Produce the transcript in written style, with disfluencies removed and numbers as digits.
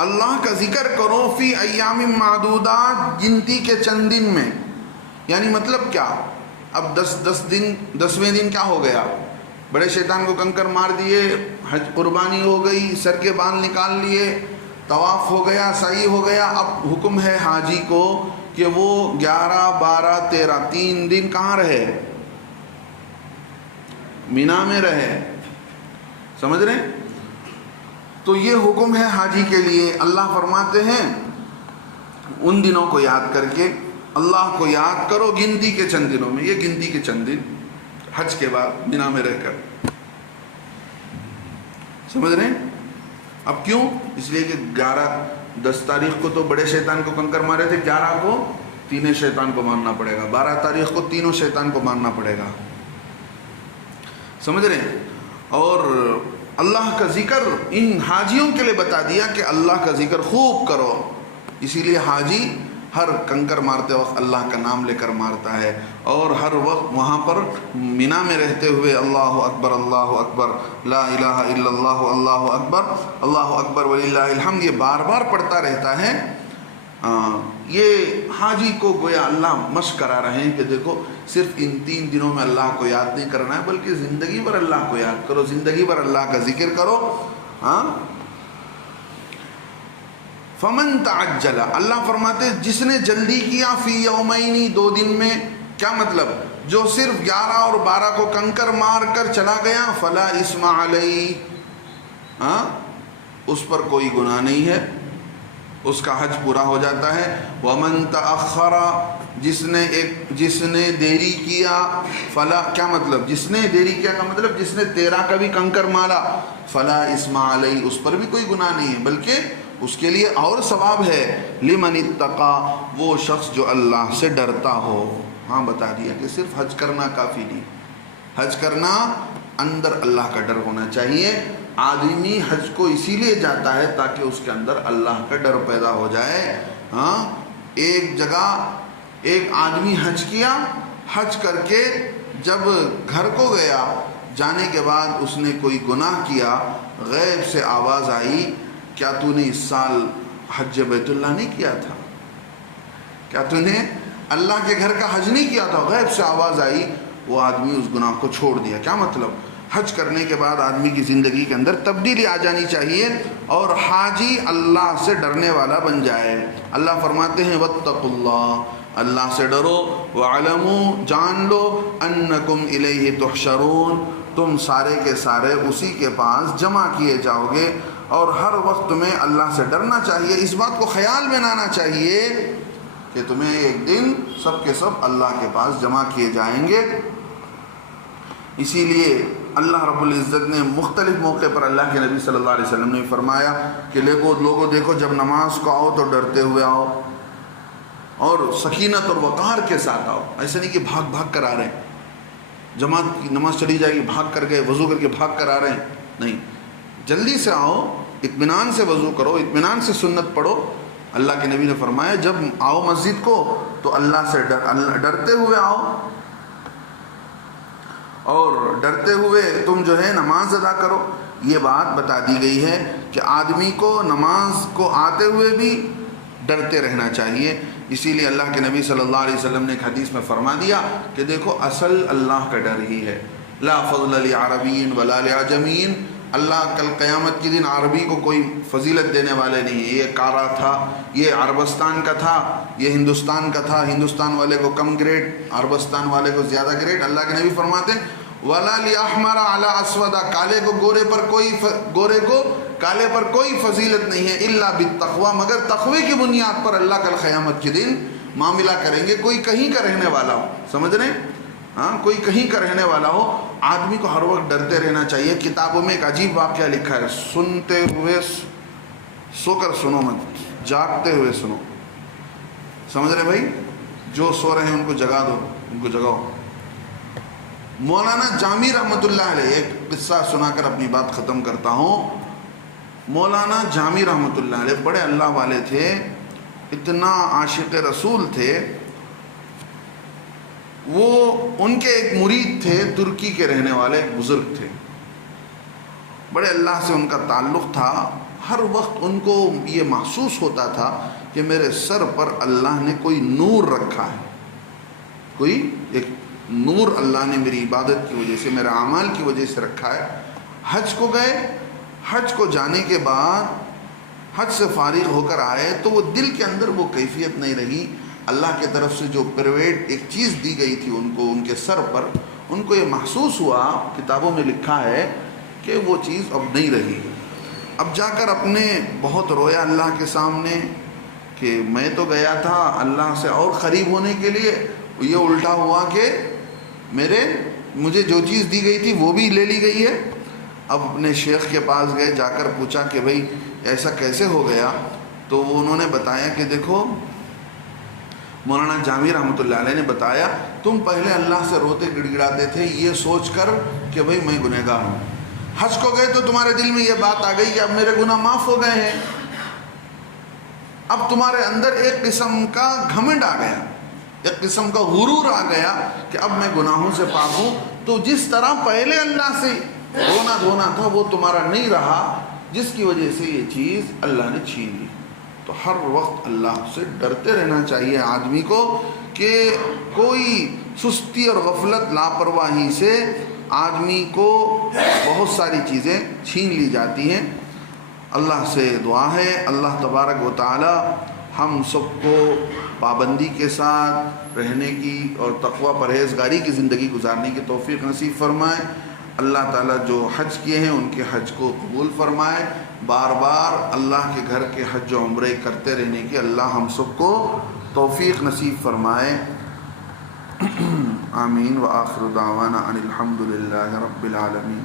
اللہ کا ذکر کرو فی ایام معدودات، گنتی کے چند دن میں. یعنی مطلب کیا؟ اب 10ویں دن کیا ہو گیا؟ بڑے شیطان کو کنکر مار دیے، حج قربانی ہو گئی، سر کے بال نکال لیے، طواف ہو گیا، سعی ہو گیا. اب حکم ہے حاجی کو کہ وہ 11 12 13 3 دن کہاں رہے؟ مینا میں رہے. سمجھ رہے ہیں؟ تو یہ حکم ہے حاجی کے لیے. اللہ فرماتے ہیں ان دنوں کو یاد کر کے اللہ کو یاد کرو گنتی کے چند دنوں میں. یہ گنتی کے چند دن حج کے بعد مینا میں رہ کر. سمجھ رہے ہیں؟ اب کیوں؟ اس لیے کہ 10 تاریخ کو تو بڑے شیطان کو کنکر مارے تھے، 11 کو تینوں شیطان کو مارنا پڑے گا، 12 تاریخ کو تینوں شیطان کو مارنا پڑے گا. سمجھ رہے ہیں؟ اور اللہ کا ذکر ان حاجیوں کے لیے بتا دیا کہ اللہ کا ذکر خوب کرو. اسی لیے حاجی ہر کنکر مارتے وقت اللہ کا نام لے کر مارتا ہے، اور ہر وقت وہاں پر مینا میں رہتے ہوئے اللہ اکبر لا الہ الا اللہ اللہ اکبر وللہ الحمد یہ بار بار پڑھتا رہتا ہے. یہ حاجی کو گویا اللہ مشق کرا رہے ہیں کہ دیکھو صرف ان 3 دنوں میں اللہ کو یاد نہیں کرنا ہے، بلکہ زندگی بھر اللہ کو یاد کرو، زندگی بھر اللہ کا ذکر کرو. فمن تعجل، اللہ فرماتے جس نے جلدی کیا فی یومین 2 دن میں. کیا مطلب؟ جو صرف 11 اور 12 کو کنکر مار کر چلا گیا فلا اسم علیہ، اس پر کوئی گناہ نہیں ہے، اس کا حج پورا ہو جاتا ہے. ومن تأخر، جس نے دیری کیا فلا، کیا مطلب؟ جس نے دیری کیا کا مطلب جس نے 13 کا بھی کنکر مارا فلا اسم علیہ، اس پر بھی کوئی گناہ نہیں ہے، بلکہ اس کے لیے اور ثواب ہے. لمن اتقا، وہ شخص جو اللہ سے ڈرتا ہو. ہاں بتا دیا کہ صرف حج کرنا کافی نہیں، حج کرنا اندر اللہ کا ڈر ہونا چاہیے. آدمی حج کو اسی لیے جاتا ہے تاکہ اس کے اندر اللہ کا ڈر پیدا ہو جائے. ایک جگہ ایک آدمی حج کیا، حج کر کے جب گھر کو گیا، جانے کے بعد اس نے کوئی گناہ کیا، غیب سے آواز آئی کیا تو نے اس سال حج بیت اللہ نہیں کیا تھا؟ کیا تو نے اللہ کے گھر کا حج نہیں کیا تھا؟ غیب سے آواز آئی، وہ آدمی اس گناہ کو چھوڑ دیا. کیا مطلب؟ حج کرنے کے بعد آدمی کی زندگی کے اندر تبدیلی آ جانی چاہیے اور حاجی اللہ سے ڈرنے والا بن جائے. اللہ فرماتے ہیں واتقوا اللہ، اللہ سے ڈرو، وَاعْلَمُوا، جان لو، أَنَّكُمْ إِلَيْهِ تُحْشَرُونَ، تم سارے کے سارے اسی کے پاس جمع کیے جاؤ گے. اور ہر وقت تمہیں اللہ سے ڈرنا چاہیے، اس بات کو خیال میں لانا چاہیے کہ تمہیں ایک دن سب کے سب اللہ کے پاس جمع کیے جائیں گے. اسی لیے اللہ رب العزت نے مختلف موقع پر اللہ کے نبی صلی اللہ علیہ وسلم نے فرمایا کہ لوگوں دیکھو جب نماز کو آؤ تو ڈرتے ہوئے آؤ اور سکینت اور وقار کے ساتھ آؤ. ایسا نہیں کہ بھاگ بھاگ کر آ رہے ہیں، جماعت کی نماز چلی جائے گی بھاگ کر گئے، وضو کر کے بھاگ کر آ رہے ہیں، نہیں، جلدی سے آؤ، اطمینان سے وضو کرو، اطمینان سے سنت پڑھو. اللہ کے نبی نے فرمایا جب آؤ مسجد کو تو اللہ سے ڈرتے ہوئے آؤ، اور ڈرتے ہوئے تم جو ہے نماز ادا کرو. یہ بات بتا دی گئی ہے کہ آدمی کو نماز کو آتے ہوئے بھی ڈرتے رہنا چاہیے. اسی لیے اللہ کے نبی صلی اللہ علیہ وسلم نے ایک حدیث میں فرما دیا کہ دیکھو اصل اللہ کا ڈر ہی ہے. لا فضل لعربی ولا لعجمی، اللہ کل قیامت کے دن عربی کو کوئی فضیلت دینے والے نہیں ہے. یہ کارا تھا، یہ عربستان کا تھا، یہ ہندوستان کا تھا، ہندوستان والے کو کم گریڈ، عربستان والے کو زیادہ گریڈ. اللہ کے نبی فرماتے ہیں ولا لأحمر على اسود، کالے کو گورے پر کوئی فضیلت نہیں ہے الا بالتقوی، مگر تقوی کی بنیاد پر اللہ کل قیامت کے دن معاملہ کریں گے. کوئی کہیں کا رہنے والا ہو، سمجھ رہے ہیں؟ کوئی کہیں کا رہنے والا ہو، آدمی کو ہر وقت ڈرتے رہنا چاہیے. کتابوں میں ایک عجیب واقعہ لکھا ہے، سنتے ہوئے سو کر سنو، مت جاگتے ہوئے سنو. سمجھ رہے بھائی؟ جو سو رہے ہیں ان کو جگا دو، ان کو جگاؤ. مولانا جامی رحمۃ اللہ علیہ، ایک قصہ سنا کر اپنی بات ختم کرتا ہوں. مولانا جامی رحمۃ اللہ علیہ بڑے اللہ والے تھے، اتنا عاشق رسول تھے. وہ ان کے ایک مرید تھے، ترکی کے رہنے والے ایک بزرگ تھے، بڑے اللہ سے ان کا تعلق تھا. ہر وقت ان کو یہ محسوس ہوتا تھا کہ میرے سر پر اللہ نے کوئی نور رکھا ہے، کوئی ایک نور اللہ نے میری عبادت کی وجہ سے، میرے اعمال کی وجہ سے رکھا ہے۔ حج کو گئے، حج کو جانے کے بعد حج سے فارغ ہو کر آئے تو وہ دل کے اندر وہ کیفیت نہیں رہی۔ اللہ کی طرف سے جو پرائیویٹ ایک چیز دی گئی تھی ان کو، ان کے سر پر، ان کو یہ محسوس ہوا، کتابوں میں لکھا ہے کہ وہ چیز اب نہیں رہی۔ اب جا کر اپنے بہت رویا اللہ کے سامنے کہ میں تو گیا تھا اللہ سے اور قریب ہونے کے لیے، یہ الٹا ہوا کہ مجھے جو چیز دی گئی تھی وہ بھی لے لی گئی ہے۔ اب اپنے شیخ کے پاس گئے، جا کر پوچھا کہ بھئی ایسا کیسے ہو گیا؟ تو انہوں نے بتایا کہ دیکھو، مولانا جامی رحمۃ اللہ علیہ نے بتایا، تم پہلے اللہ سے روتے گڑ گڑاتے تھے یہ سوچ کر کہ بھئی میں گنہگار ہوں۔ حج کو گئے تو تمہارے دل میں یہ بات آ گئی کہ اب میرے گناہ معاف ہو گئے ہیں۔ اب تمہارے اندر ایک قسم کا گھمنڈ آ گیا، ایک قسم کا غرور آ گیا کہ اب میں گناہوں سے پاک ہوں۔ تو جس طرح پہلے اللہ سے رونا دھونا تھا وہ تمہارا نہیں رہا، جس کی وجہ سے یہ چیز اللہ نے چھین لی۔ تو ہر وقت اللہ سے ڈرتے رہنا چاہیے آدمی کو کہ کوئی سستی اور غفلت، لاپرواہی سے آدمی کو بہت ساری چیزیں چھین لی جاتی ہیں۔ اللہ سے دعا ہے اللہ تبارک و تعالی ہم سب کو پابندی کے ساتھ رہنے کی اور تقوی پرہیزگاری کی زندگی گزارنے کی توفیق نصیب فرمائے۔ اللہ تعالیٰ جو حج کیے ہیں ان کے حج کو قبول فرمائے۔ بار بار اللہ کے گھر کے حج و عمرے کرتے رہنے کی اللہ ہم سب کو توفیق نصیب فرمائے۔ آمین۔ وآخر دعوانا ان الحمد للہ رب العالمین۔